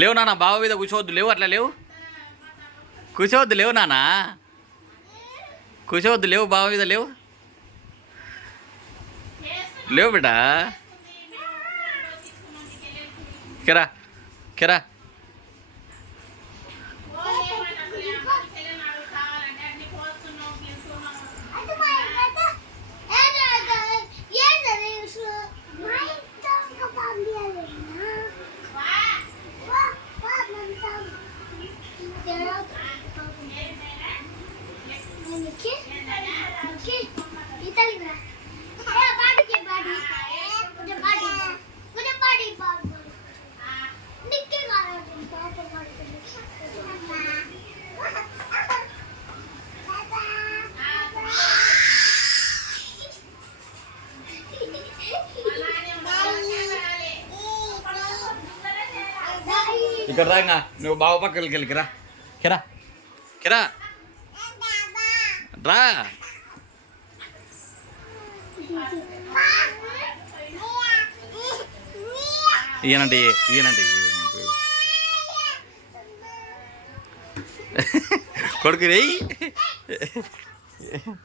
లేవు నాన్న బావ మీద కూర్చోవద్దు. లేవు? అట్లా లేవు? కూర్చోవద్దు. లేవు నాన్న? కూర్చోవద్దు. లేవు? బావ మీద లేవు? లేవు బిడ్డా? కిరా కిరా. ఇక్కడ రాగా నువ్వు బావ పక్కకి వెళ్ళి కిరా కిరా కిరా రా ఈయనండి ఈయనండి ఈయనండి కొడుకు రేయ్